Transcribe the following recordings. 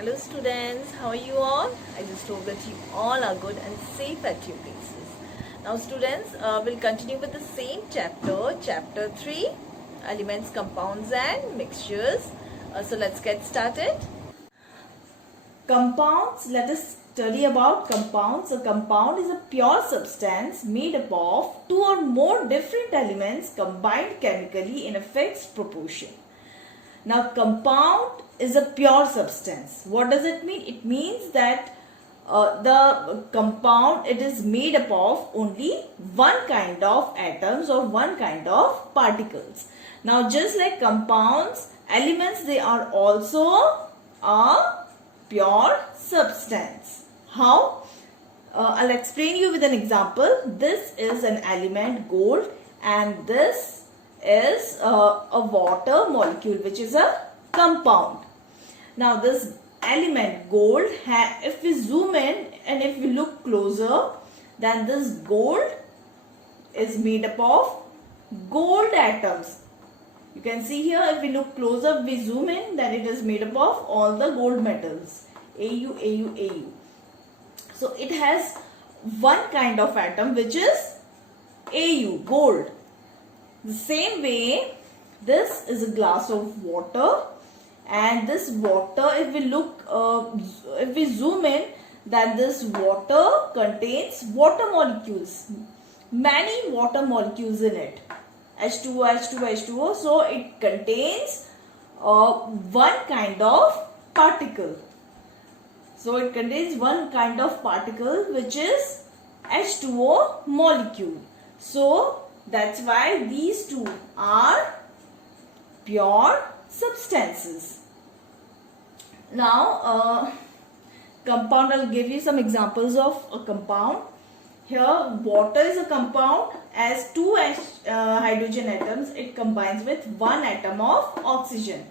Hello students, how are you all? I just hope that you all are good and safe at your places. Now students, we'll continue with the same chapter, chapter 3, elements, compounds and mixtures. So let's get started. Compounds, let us study about compounds. A compound is a pure substance made up of two or more different elements combined chemically in a fixed proportion. Now compound is a pure substance. What does it mean? It means that the compound, it is made up of only one kind of atoms or one kind of particles. Now just like compounds, elements, they are also a pure substance. How? I'll explain you with an example. This is an element gold and this is a water molecule which is a compound. Now this element gold, if we zoom in and if we look closer, then this gold is made up of gold atoms. You can see here, if we look closer, we zoom in, then it is made up of all the gold metals, Au, Au, Au. So it has one kind of atom which is Au, gold. The same way, this is a glass of water, and this water, if we look, if we zoom in, then this water contains water molecules, many water molecules in it, H2O, H2O, H2O. So it contains one kind of particle. So it contains one kind of particle which is H2O molecule. So that's why these two are pure substances. Now, compound, I'll give you some examples of a compound. Here, water is a compound. As two hydrogen atoms, it combines with one atom of oxygen.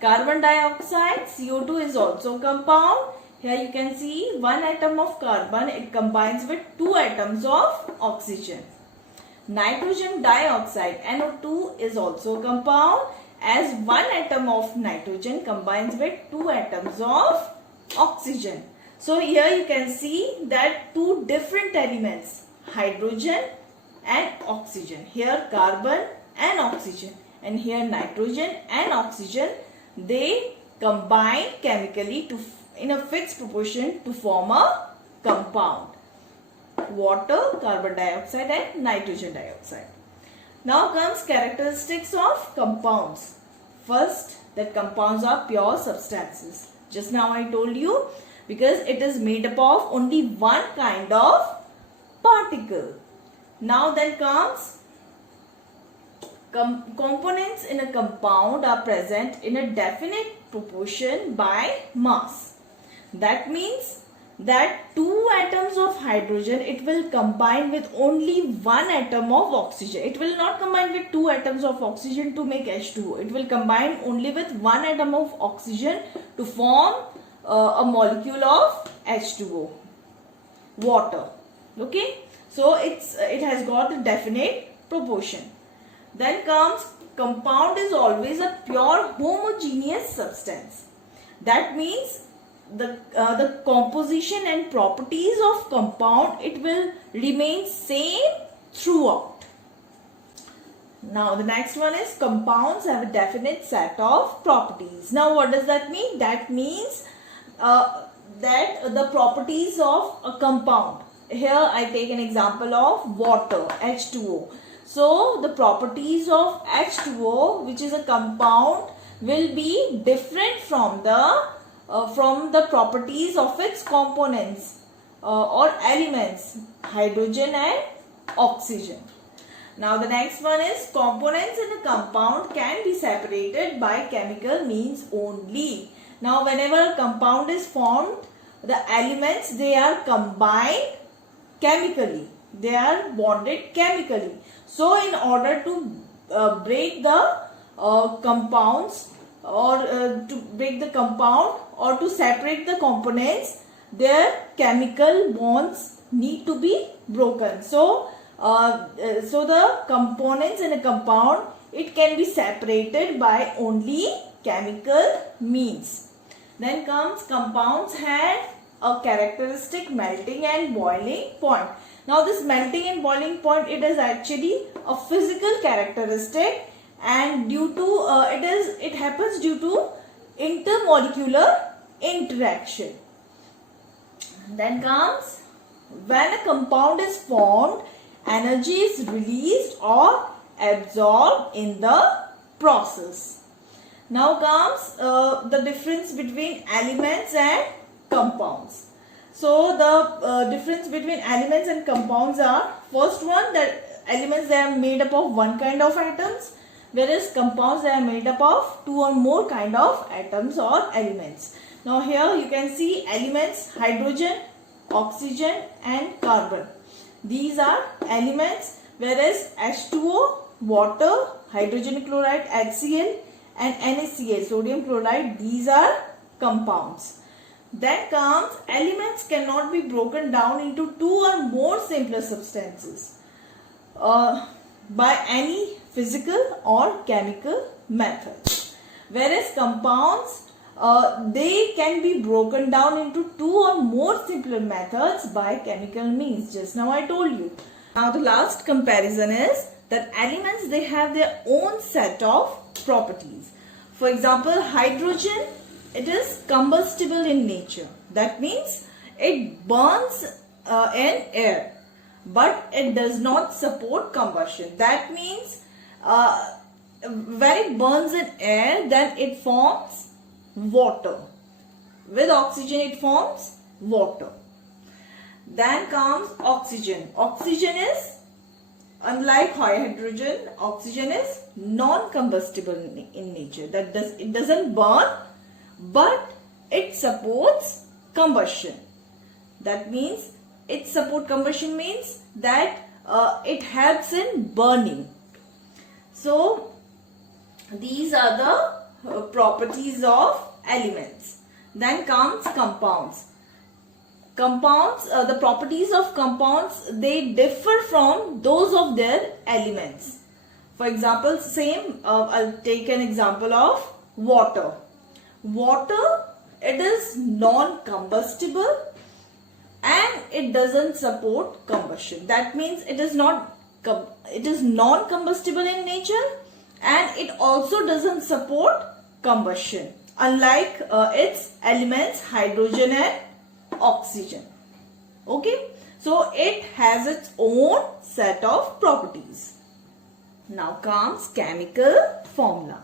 Carbon dioxide, CO2, is also a compound. Here you can see one atom of carbon, it combines with two atoms of oxygen. Nitrogen dioxide, NO2, is also a compound, as one atom of nitrogen combines with two atoms of oxygen. So here you can see that two different elements, hydrogen and oxygen. Here carbon and oxygen, and here nitrogen and oxygen, they combine chemically in a fixed proportion to form a compound. Water, carbon dioxide and nitrogen dioxide. Now comes characteristics of compounds. First, that compounds are pure substances. Just now I told you, because it is made up of only one kind of particle. Now then comes components in a compound are present in a definite proportion by mass. That means that two atoms of hydrogen, it will combine with only one atom of oxygen. It will not combine with two atoms of oxygen to make H2O. It will combine only with one atom of oxygen to form a molecule of H2O, water. Okay, so it has got a definite proportion. Then comes compound is always a pure homogeneous substance. That means the composition and properties of compound, it will remain same throughout. Now the next one is compounds have a definite set of properties. Now what does that mean? That means that the properties of a compound. Here I take an example of water, H2O. So the properties of H2O, which is a compound, will be different from the properties of its components or elements, hydrogen and oxygen. Now the next one is components in a compound can be separated by chemical means only. Now whenever a compound is formed, the elements, they are combined chemically, they are bonded chemically. So in order to break the compounds or to break the compound or to separate the components, their chemical bonds need to be broken. So the components in a compound, it can be separated by only chemical means. Then comes compounds had a characteristic melting and boiling point. Now this melting and boiling point, it is actually a physical characteristic, and due to it happens due to intermolecular interaction. Then comes when a compound is formed, energy is released or absorbed in the process. Now comes the difference between elements and compounds. So the difference between elements and compounds are, first one, that elements, they are made up of one kind of atoms, whereas compounds, they are made up of two or more kind of atoms or elements. Now here you can see elements: hydrogen, oxygen and carbon. These are elements, whereas H2O, water, hydrogen chloride, HCl and NaCl, sodium chloride, these are compounds. Then comes elements cannot be broken down into two or more simpler substances by any physical or chemical method, whereas compounds, they can be broken down into two or more simpler methods by chemical means. Just now I told you. Now the last comparison is that elements, they have their own set of properties. For example, hydrogen, it is combustible in nature. That means it burns in air, but it does not support combustion. That means when it burns in air, then it forms water. With oxygen, it forms water. Then comes oxygen. Oxygen is, unlike hydrogen, oxygen is non-combustible in nature. It doesn't burn, but it supports combustion. That means it support combustion means that it helps in burning. So these are the properties of elements. Then comes compounds. Compounds, the properties of compounds, they differ from those of their elements. For example, I'll take an example of water. Water, it is non-combustible and it doesn't support combustion. That means it is non-combustible in nature and it also doesn't support combustion, unlike its elements hydrogen and oxygen. Okay, so it has its own set of properties. Now comes chemical formula.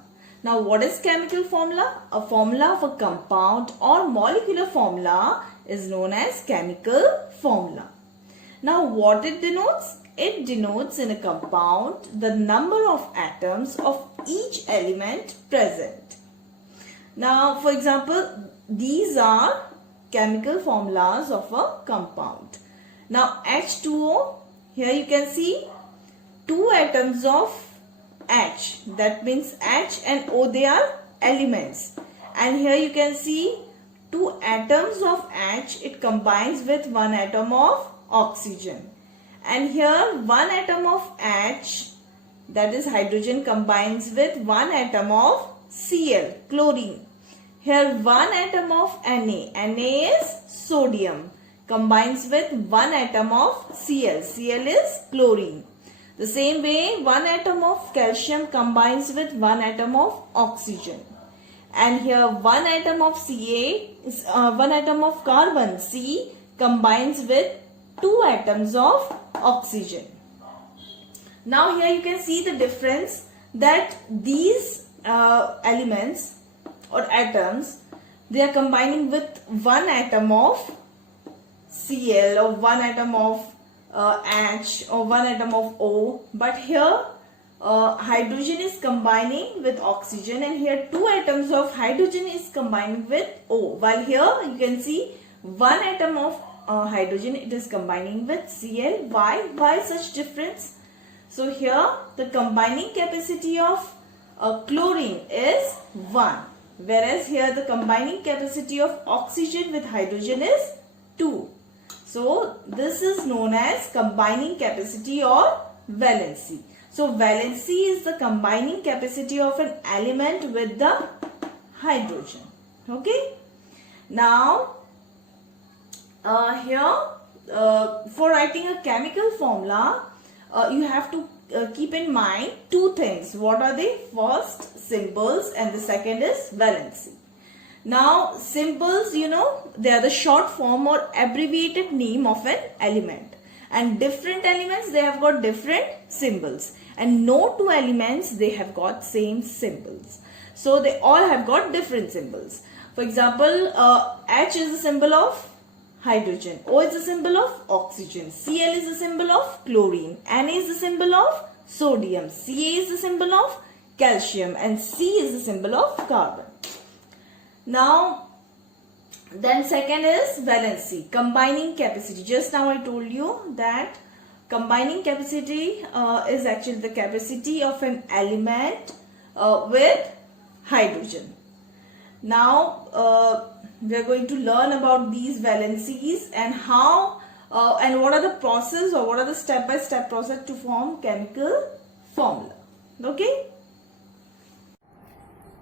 Now what is chemical formula? A formula of a compound or molecular formula is known as chemical formula. Now what it denotes? It denotes in a compound the number of atoms of each element present. Now for example, these are chemical formulas of a compound. Now H2O, here you can see two atoms of H, that means H and O, they are elements, and here you can see two atoms of H, it combines with one atom of oxygen, and here one atom of H, that is hydrogen, combines with one atom of Cl, chlorine. Here one atom of Na, Na is sodium, combines with one atom of Cl, Cl is chlorine. The same way, one atom of calcium combines with one atom of oxygen. And here one atom of one atom of carbon, C, combines with two atoms of oxygen. Now here you can see the difference, that these elements or atoms, they are combining with one atom of Cl or one atom of H or one atom of O, but here hydrogen is combining with oxygen, and here two atoms of hydrogen is combining with O, while here you can see one atom of hydrogen, it is combining with Cl. Why such difference? So here the combining capacity of chlorine is 1, whereas here the combining capacity of oxygen with hydrogen is 2. So this is known as combining capacity or valency. So valency is the combining capacity of an element with the hydrogen. Okay. Now here for writing a chemical formula, you have to keep in mind two things. What are they? First, symbols, and the second is valency. Now symbols, you know, they are the short form or abbreviated name of an element, and different elements, they have got different symbols, and no two elements, they have got same symbols. So they all have got different symbols. For example, H is the symbol of hydrogen, O is the symbol of oxygen, Cl is the symbol of chlorine, Na is the symbol of sodium, Ca is the symbol of calcium, and C is the symbol of carbon. Now, then second is valency, combining capacity. Just now I told you that combining capacity is actually the capacity of an element with hydrogen. Now we are going to learn about these valencies and how and what are the process or what are the step-by-step process to form chemical formula. Okay.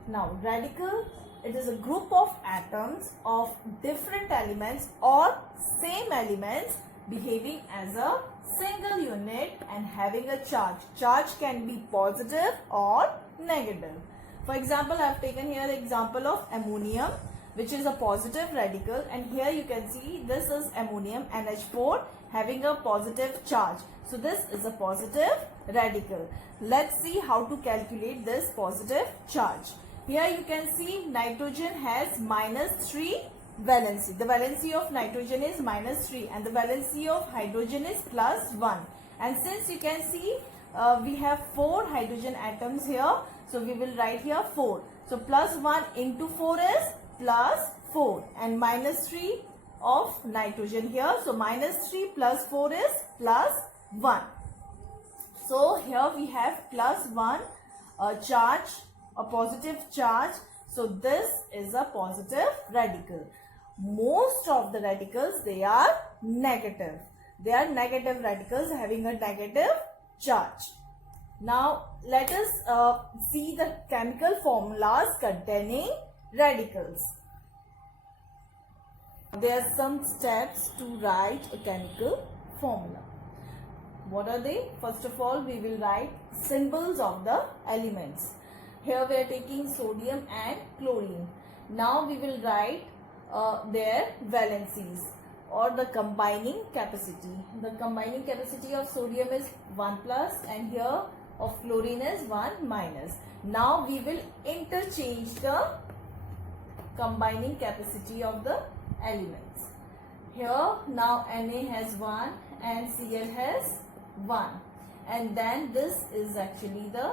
Now radical, it is a group of atoms of different elements or same elements behaving as a single unit and having a charge. Charge can be positive or negative. For example, I have taken here the example of ammonium, which is a positive radical, and here you can see this is ammonium NH4 having a positive charge. So this is a positive radical. Let's see how to calculate this positive charge. Here you can see nitrogen has -3 valency. The valency of nitrogen is -3 and the valency of hydrogen is +1. And since you can see we have 4 hydrogen atoms here, so we will write here 4. So +1 into 4 is +4 and -3 of nitrogen here. So -3 plus 4 is +1. So here we have +1 charge, a positive charge. So this is a positive radical. Most of the radicals, they are negative. They are negative radicals having a negative charge. Now let us see the chemical formulas containing radicals. There are some steps to write a chemical formula. What are they? First of all, we will write symbols of the elements. Here we are taking sodium and chlorine. Now we will write their valencies or the combining capacity. The combining capacity of sodium is 1 plus and here of chlorine is 1 minus. Now we will interchange the combining capacity of the elements. Here now Na has 1 and Cl has 1, and then this is actually the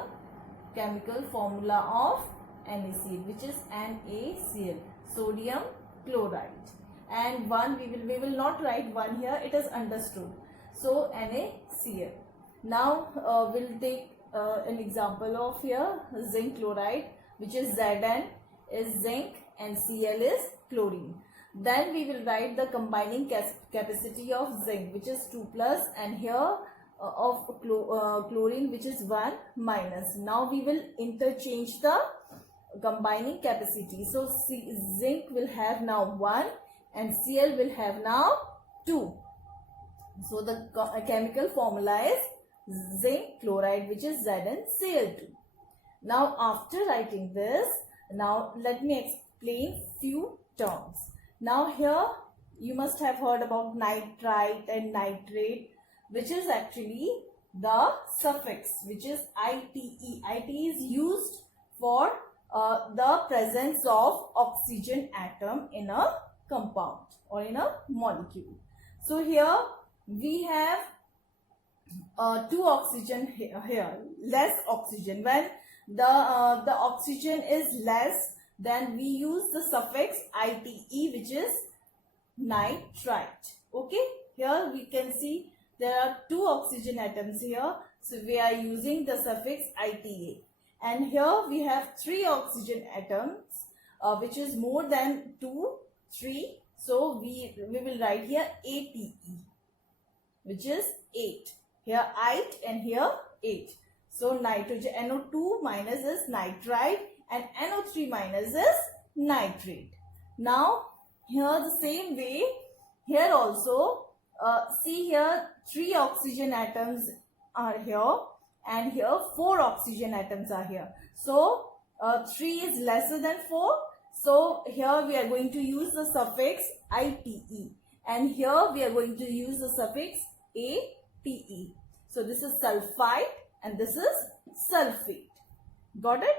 chemical formula of NaCl, which is NaCl, sodium chloride. And 1 we will not write 1 here, it is understood. So NaCl. Now we'll take an example of here zinc chloride, which is Zn is zinc and Cl is chlorine. Then we will write the combining capacity of zinc, which is 2 plus, and here of chlorine, which is 1 minus. Now we will interchange the combining capacity. So zinc will have now 1 and Cl will have now 2. So the chemical formula is zinc chloride, which is ZnCl2. Now after writing this, now let me explain few terms. Now here you must have heard about nitrite and nitrate, which is actually the suffix, which is ite. Ite is used for the presence of oxygen atom in a compound or in a molecule. So here we have 2 oxygen here, less oxygen. When the oxygen is less, then we use the suffix ite, which is nitrite. Okay, here we can see there are 2 oxygen atoms here, so we are using the suffix ita. And here we have 3 oxygen atoms, which is more than 2, 3. So we will write here ate, which is 8. Here 8 and here 8. So nitrogen NO2 minus is nitrite and NO3 minus is nitrate. Now Here the same way, here also, see here 3 oxygen atoms are here and here 4 oxygen atoms are here. So 3 is lesser than 4. So here we are going to use the suffix ite, and here we are going to use the suffix ate. So this is sulfite and this is sulfate. Got it?